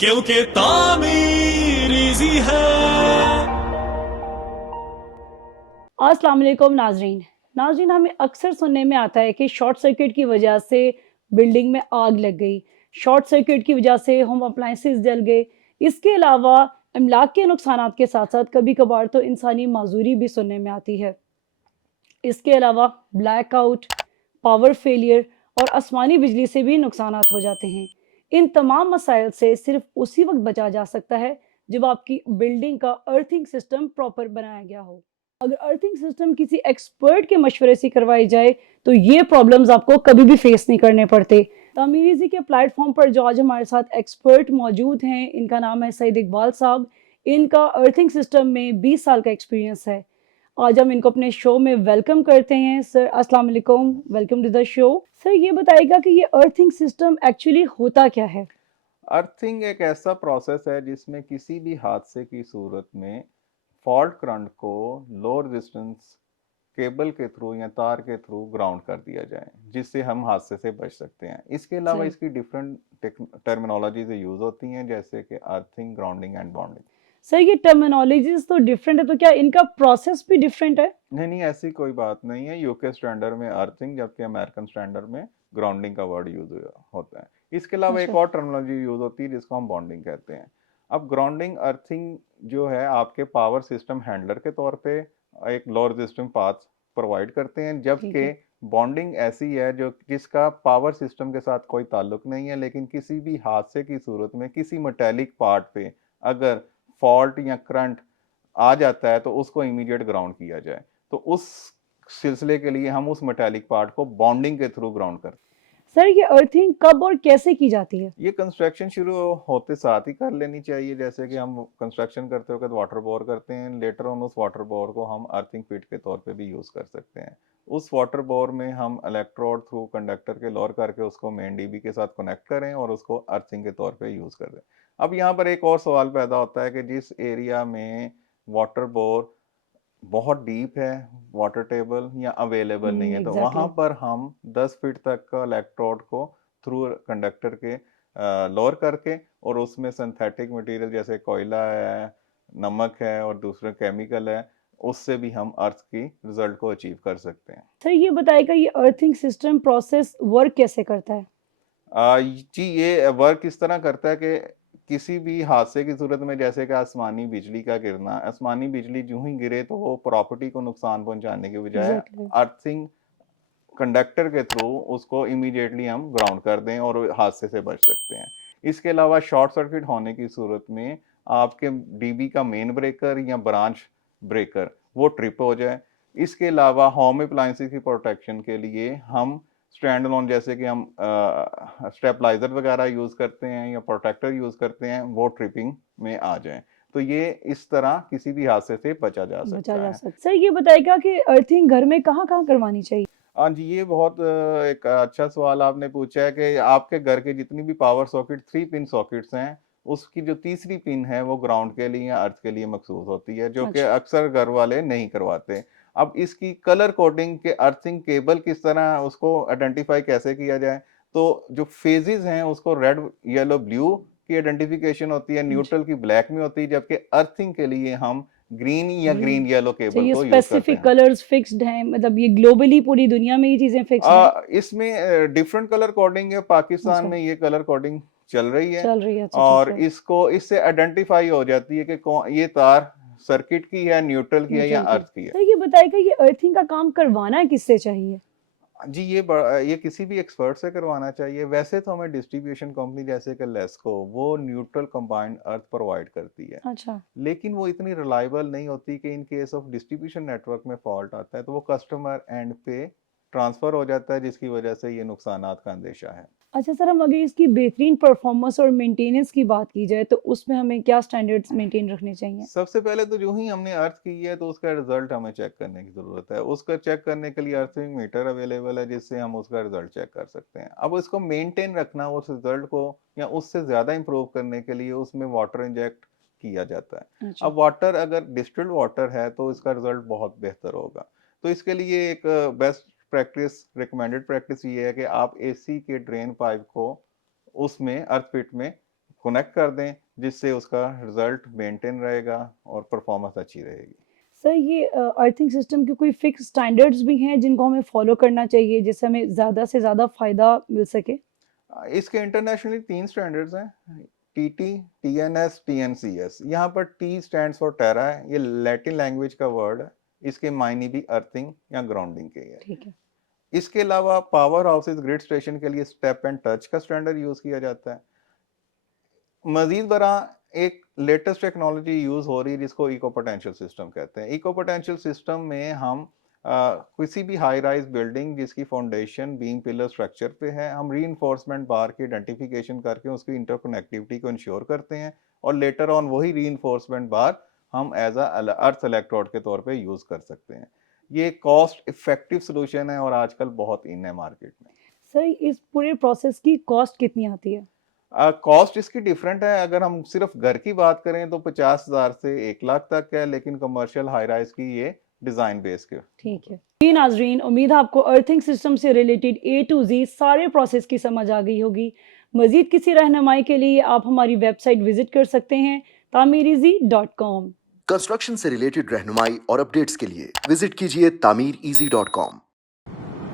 क्योंकि तामीर इजी है। अस्सलाम वालेकुम नाजरीन। नाजरीन, हमें अक्सर सुनने में आता है कि शॉर्ट सर्किट की वजह से बिल्डिंग में आग लग गई, शॉर्ट सर्किट की वजह से होम अप्लाइंसेस जल गए। इसके अलावा अमलाक के नुकसानात के साथ साथ कभी कभार तो इंसानी माजूरी भी सुनने में आती है। इसके अलावा ब्लैकआउट, पावर फेलियर और आसमानी बिजली से भी नुकसानात हो जाते हैं। इन तमाम मसाइल से सिर्फ उसी वक्त बचा जा सकता है जब आपकी बिल्डिंग का अर्थिंग सिस्टम प्रॉपर बनाया गया हो। अगर अर्थिंग सिस्टम किसी एक्सपर्ट के मशवरे से करवाई जाए तो ये प्रॉब्लम्स आपको कभी भी फेस नहीं करने पड़ते। तमीज़ी के प्लेटफॉर्म पर जो आज हमारे साथ एक्सपर्ट मौजूद हैं, इनका नाम है सईद इकबाल साहब। इनका अर्थिंग सिस्टम में 20 साल का एक्सपीरियंस है। आज हम इनको अपने शो में वेलकम करते हैं। सर अस्सलाम वालेकुम, welcome to the show. Sir ये बताइएगा कि ये अर्थिंग सिस्टम एक्चुअली होता क्या है? अर्थिंग एक ऐसा प्रोसेस है जिसमें किसी भी हादसे की सूरत में फॉल्ट करंट को लो रेजिस्टेंस केबल के थ्रू या तार के थ्रू ग्राउंड कर दिया जाए, जिससे हम हादसे से बच सकते हैं। इसके अलावा सही। इसकी डिफरेंट टर्मिनोलॉजीज यूज होती हैं, जैसे कि earthing, grounding and bonding. Sir ये टर्मिनोलॉजीज तो डिफरेंट है, तो क्या इनका प्रोसेस भी डिफरेंट है? नहीं नहीं, ऐसी कोई बात नहीं है। यूके स्टैंडर्ड में अर्थिंग, जबकि अमेरिकन स्टैंडर्ड में ग्राउंडिंग का वर्ड यूज होता है। इसके अलावा एक अच्छा। और टर्मिनोलॉजी यूज होती है जिसको हम बॉन्डिंग कहते हैं। अब ग्राउंडिंग अर्थिंग जो है, आपके पावर सिस्टम हैंडलर के तौर पे एक लो रेजिस्टेंस पाथ प्रोवाइड करते हैं, ठीक जबकि है। बॉन्डिंग ऐसी है जो जिसका पावर सिस्टम के साथ कोई ताल्लुक नहीं है, लेकिन किसी भी हादसे की सूरत में किसी मेटेलिक पार्ट पे अगर फॉल्ट या करंट आ जाता है तो उसको इमीडिएट ग्राउंड किया जाए। तो उस सिलसिले के लिए हम उस मेटालिक पार्ट को बॉन्डिंग के थ्रू ग्राउंड करते सर ये अर्थिंग कब और कैसे की जाती है? हैं। ये कंस्ट्रक्शन शुरू होते साथ ही कर लेनी चाहिए। जैसे कि हम कंस्ट्रक्शन करते वक्त वाटर बोर करते हैं, लेटर ऑन उस वाटर बोर को हम अर्थिंग पिट के तौर पे भी यूज कर सकते हैं। उस वाटर बोर में हम इलेक्ट्रोड थ्रू कंडक्टर के लोअर करके उसको मेन डीबी के साथ कनेक्ट करें और उसको अर्थिंग के तौर पे यूज कर दें। अब यहाँ पर एक और सवाल पैदा होता है कि जिस एरिया में वाटर बोर बहुत डीप है, वाटर टेबल या अवेलेबल नहीं है, तो वहां एग्जैक्टली। पर हम 10 फीट तक का इलेक्ट्रोड को थ्रू कंडक्टर के लोअर करके और उसमें सिंथेटिक मटेरियल जैसे कोयला है, नमक है और दूसरे केमिकल है, उससे भी हम अर्थ की रिजल्ट को अचीव कर सकते हैं। सर ये बताइएगा ये अर्थिंग सिस्टम प्रोसेस वर्क कैसे करता है? जी, ये वर्क इस तरह करता है कि किसी भी हादसे की सूरत में, जैसे कि आसमानी बिजली का गिरना, आसमानी बिजली यूं ही गिरे तो वो प्रॉपर्टी को नुकसान पहुंचाने के बजाय एग्जैक्टली। अर्थिंग कंडक्टर के थ्रू उसको इमीडिएटली हम ग्राउंड कर दें और हादसे से बच सकते हैं। इसके अलावा शॉर्ट सर्किट होने की सूरत में आपके डीबी का मेन ब्रेकर या ब्रांच ब्रेकर वो ट्रिप हो जाए। इसके अलावा होम अप्लायंसेस की प्रोटेक्शन के लिए हम स्टैंड अलोन, जैसे कि हम स्टेबलाइजर वगैरह यूज करते हैं या प्रोटेक्टर यूज करते हैं, वो ट्रिपिंग में आ जाएं। तो ये इस तरह किसी भी हादसे से बचा जा बचा सकता जा है। सकता। सर ये बताइएगा कि अर्थिंग घर में कहाँ कहाँ करवानी चाहिए? हाँ जी, ये बहुत एक अच्छा सवाल आपने पूछा है कि आपके घर के जितनी भी पावर सॉकेट 3 पिन सॉकेट्स हैं, उसकी जो तीसरी पिन है वो ग्राउंड के लिए या अर्थ के लिए मखसूस होती है, जो कि अच्छा। अक्सर घर वाले नहीं करवाते। अब इसकी कलर कोडिंग के अर्थिंग केबल किस तरह उसको आइडेंटिफाई कैसे किया जाए, तो जो फेजेस हैं उसको रेड, येलो, ब्लू की आइडेंटिफिकेशन होती है, अच्छा। न्यूट्रल की ब्लैक में होती है, जबकि अर्थिंग के लिए हम ग्रीन या ग्रीन। ग्रीन येलो अच्छा, केबल ये को यूज करते स्पेसिफिक हैं। कलर्स फिक्स्ड हैं, मतलब ये ग्लोबली पूरी दुनिया में ये चीजें फिक्स्ड हैं? इसमें डिफरेंट कलर कोडिंग है। पाकिस्तान अच्छा। में ये कलर कोडिंग चल रही है चल रही है, अच्छा ठीक और है। इसको इससे आइडेंटिफाई हो जाती है कि कौन ये तार सर्किट की है, न्यूट्रल की है या न्यूट्रल की। अर्थ की है। सर ये बताइएगा ये अर्थिंग का काम करवाना किससे चाहिए? जी, ये किसी भी एक्सपर्ट से करवाना चाहिए। वैसे तो हमें डिस्ट्रीब्यूशन कंपनी जैसे कि लेस्को वो न्यूट्रल कंबाइंड अर्थ प्रोवाइड करती है, अच्छा। लेकिन वो इतनी रिलायबल नहीं होती कि in case of distribution network में फॉल्ट आता है तो वो कस्टमर एंड पे ट्रांसफर हो जाता है, जिसकी वजह से ये नुकसानात का अंदेशा है। अच्छा सर, हम अगर इसकी बेहतरीन परफॉर्मेंस और मेंटेनेंस की बात की जाए तो उसमें हमें क्या स्टैंडर्ड्स मेंटेन रखने चाहिए? सबसे पहले तो जो ही हमने अर्थ की है तो उसका रिजल्ट हमें चेक करने की ज़रूरत है। उसका चेक करने के लिए अर्थिंग मीटर अवेलेबल है, जिससे हम उसका रिजल्ट चेक कर सकते हैं। अब इसको मेंटेन रखना, उस रिजल्ट को या उससे ज़्यादा इंप्रूव करने के लिए उसमें वाटर इंजेक्ट किया जाता है। अच्छा। अब वाटर अगर डिस्टिल्ड वाटर है तो इसका रिजल्ट बहुत बेहतर होगा। तो इसके लिए एक बेस्ट प्रैक्टिस, रिकमेंडेड प्रैक्टिस ये है कि आप एसी के ड्रेन पाइप को उसमें अर्थ पिट में कनेक्ट कर दें, जिससे उसका रिजल्ट मेंटेन रहेगा और परफॉर्मेंस अच्छी रहेगी। सर ये अर्थिंग सिस्टम के कोई फिक्स स्टैंडर्ड्स भी हैं जिनको हमें फॉलो करना चाहिए जिससे हमें ज़्यादा से ज़्यादा फ़ायदा मिल सके? इसके इंटरनेशनली 3 स्टैंडर्ड्स हैं, टीटी, टीएनएस, टीएनसीएस। यहाँ पर टी स्टैंड्स फॉर टेरा है, ये लैटिन लैंग्वेज का वर्ड है, इसके मायने भी अर्थिंग या ग्राउंडिंग के है। ठीक है। इसके अलावा पावर हाउसेज ग्रिड स्टेशन के लिए स्टेप एंड टच का स्टैंडर्ड यूज किया जाता है। मजीद बरा एक लेटेस्ट टेक्नोलॉजी यूज हो रही है जिसको इको पोटेंशियल सिस्टम कहते हैं। इको पोटेंशियल सिस्टम में हम किसी भी हाई राइज बिल्डिंग जिसकी फाउंडेशन बीम पिलर स्ट्रक्चर पे है, हम रीइंफोर्समेंट बार की आइडेंटिफिकेशन करके उसकी इंटरकनेक्टिविटी को इंश्योर करते हैं और लेटर ऑन वही रीइंफोर्समेंट बार हम एज अर्थ इलेक्ट्रोड के तौर पे यूज कर सकते हैं। ये कॉस्ट इफेक्टिव सोल्यूशन है और आजकल बहुत इन है मार्केट में। सर इस पूरे प्रोसेस की कॉस्ट कितनी आती है? कॉस्ट इसकी डिफरेंट है। अगर हम सिर्फ घर की बात करें तो 50,000 से 1 लाख तक है, लेकिन कमर्शियल हाई राइज की ये डिजाइन बेस के। ठीक है। जी नाजरीन, उम्मीद है आपको अर्थिंग सिस्टम से रिलेटेड ए टू जी सारे प्रोसेस की समझ आ गई होगी। मजीद किसी रहनुमाई के लिए आप हमारी वेबसाइट विजिट कर सकते हैं tameereasy.com। कंस्ट्रक्शन से रिलेटेड रहनुमाई और अपडेट्स के लिए विजिट कीजिए tameereasy.com।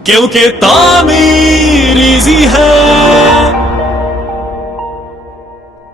क्योंकि तामीर इजी है।